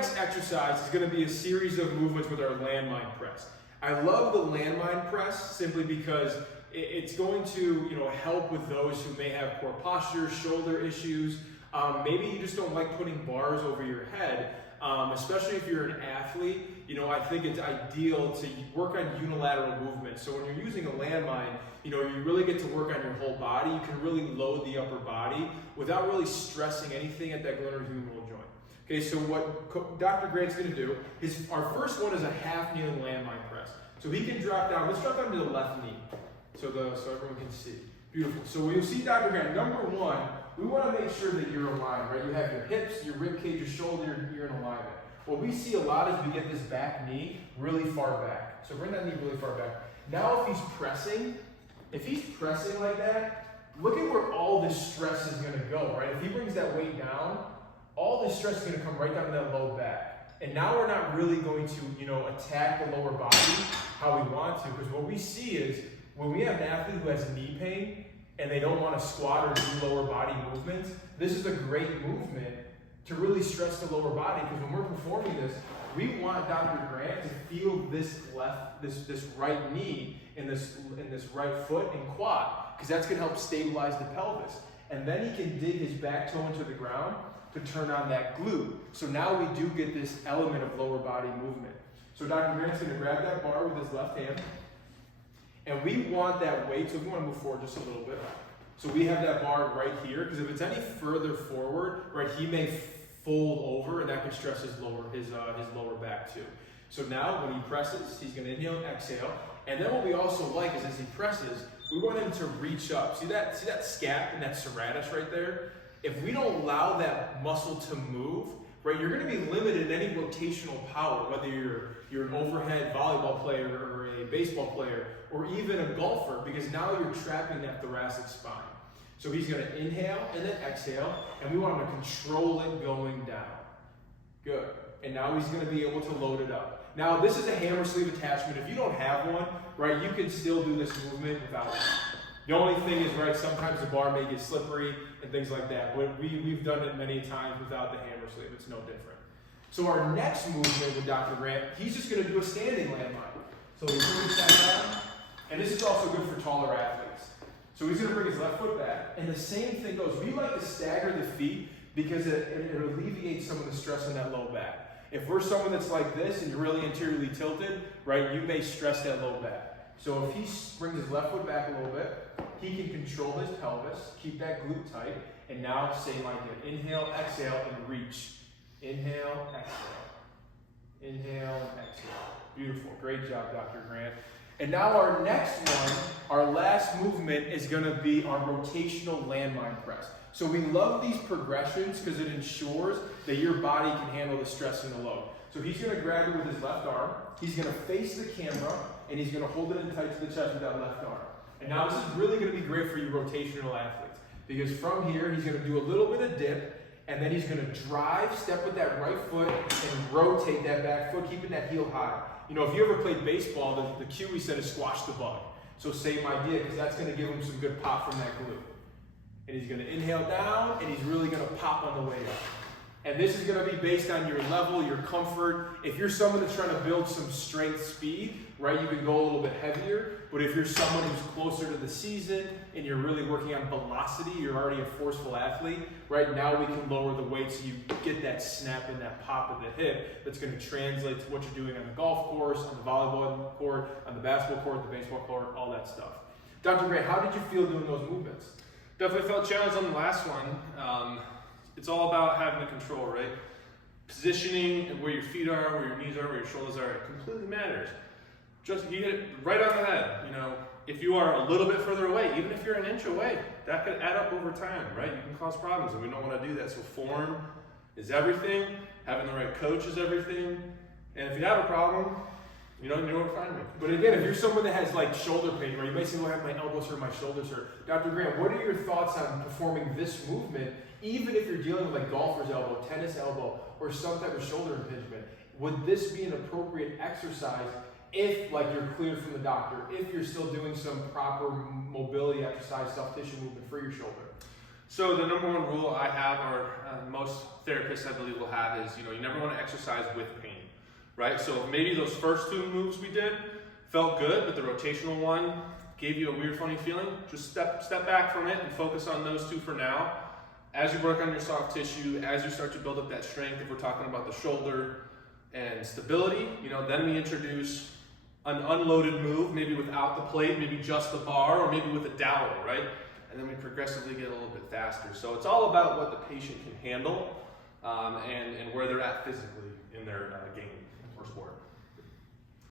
next exercise is going to be a series of movements with our landmine press. I love the landmine press simply because it's going to, help with those who may have poor posture, shoulder issues. Maybe you just don't like putting bars over your head, especially if you're an athlete. I think it's ideal to work on unilateral movement. So when you're using a landmine, you really get to work on your whole body. You can really load the upper body without really stressing anything at that glenohumeral joint. Okay, so what Dr. Grant's going to do is, our first one is a half kneeling landmine press. So he can drop down. Let's drop down to the left knee, so everyone can see. Beautiful. So when you see Dr. Grant, number one, we want to make sure that you're aligned, right? You have your hips, your rib cage, your shoulder, you're in alignment. What we see a lot is we get this back knee really far back. So bring that knee really far back. Now if he's pressing like that, look at where all this stress is going to go, right? If he brings that weight down, all this stress is going to come right down to that low back. And now we're not really going to, attack the lower body how we want to, because what we see is when we have an athlete who has knee pain and they don't want to squat or do lower body movements, this is a great movement to really stress the lower body, because when we're performing this, we want Dr. Grant to feel this right knee in this right foot and quad, because that's going to help stabilize the pelvis. And then he can dig his back toe into the ground to turn on that glute. So now we do get this element of lower body movement. So Dr. Grant's going to grab that bar with his left hand, and we want that weight, so we want to move forward just a little bit. So we have that bar right here, because if it's any further forward, right, he may fold over, and that can stress his lower back too. So now when he presses, he's going to inhale and exhale. And then what we also like is as he presses, we want him to reach up. See that scap and that serratus right there? If we don't allow that muscle to move, right, you're going to be limited in any rotational power, whether you're an overhead volleyball player or a baseball player or even a golfer, because now you're trapping that thoracic spine. So he's going to inhale and then exhale, and we want him to control it going down. Good. And now he's going to be able to load it up. Now this is a hammer sleeve attachment. If you don't have one, right, you can still do this movement without it. The only thing is, right, sometimes the bar may get slippery and things like that. But we've done it many times without the hammer sleeve. It's no different. So our next movement with Dr. Grant, he's just going to do a standing landmine. So he brings that down, and this is also good for taller athletes. So he's going to bring his left foot back, and the same thing goes. We like to stagger the feet because it alleviates some of the stress on that low back. If we're someone that's like this and you're really anteriorly tilted, right, you may stress that low back. So if he brings his left foot back a little bit, he can control his pelvis, keep that glute tight, and now same idea. Inhale, exhale, and reach. Inhale, exhale. Inhale, and exhale. Beautiful. Great job, Dr. Grant. And now our next one, our last movement, is going to be our rotational landmine press. So we love these progressions because it ensures that your body can handle the stress and the load. So he's going to grab it with his left arm. He's going to face the camera, and he's going to hold it in tight to the chest with that left arm. And now this is really going to be great for you rotational athletes, because from here he's going to do a little bit of dip, and then he's going to drive, step with that right foot, and rotate that back foot, keeping that heel high. If you ever played baseball, the cue we said is squash the bug. So same idea, because that's going to give him some good pop from that glute. And he's going to inhale down, and he's really going to pop on the way up. And this is going to be based on your level, your comfort. If you're someone that's trying to build some strength speed, right, you can go a little bit heavier. But if you're someone who's closer to the season and you're really working on velocity, you're already a forceful athlete, right, now we can lower the weight so you get that snap and that pop of the hip that's going to translate to what you're doing on the golf course, on the volleyball court, on the basketball court, the baseball court, all that stuff. Dr. Grant, how did you feel doing those movements? Definitely felt challenged on the last one. It's all about having the control, right? Positioning and where your feet are, where your knees are, where your shoulders are, it completely matters. Just you hit it right on the head. If you are a little bit further away, even if you're an inch away, that could add up over time, right? You can cause problems, and we don't want to do that. So form is everything. Having the right coach is everything. And if you have a problem, you know where to find me. But again, if you're someone that has like shoulder pain, right, you may say, well, I have my elbows hurt, my shoulders hurt. Dr. Grant, what are your thoughts on performing this movement, even if you're dealing with like golfer's elbow, tennis elbow, or some type of shoulder impingement? Would this be an appropriate exercise if like you're cleared from the doctor, if you're still doing some proper mobility exercise, soft tissue movement for your shoulder? So the number one rule I have, or most therapists I believe will have, is you never want to exercise with pain, right? So maybe those first two moves we did felt good, but the rotational one gave you a weird, funny feeling. Just step back from it and focus on those two for now. As you work on your soft tissue, as you start to build up that strength, if we're talking about the shoulder and stability, then we introduce an unloaded move, maybe without the plate, maybe just the bar, or maybe with a dowel, right? And then we progressively get a little bit faster. So it's all about what the patient can handle and where they're at physically in their game or sport.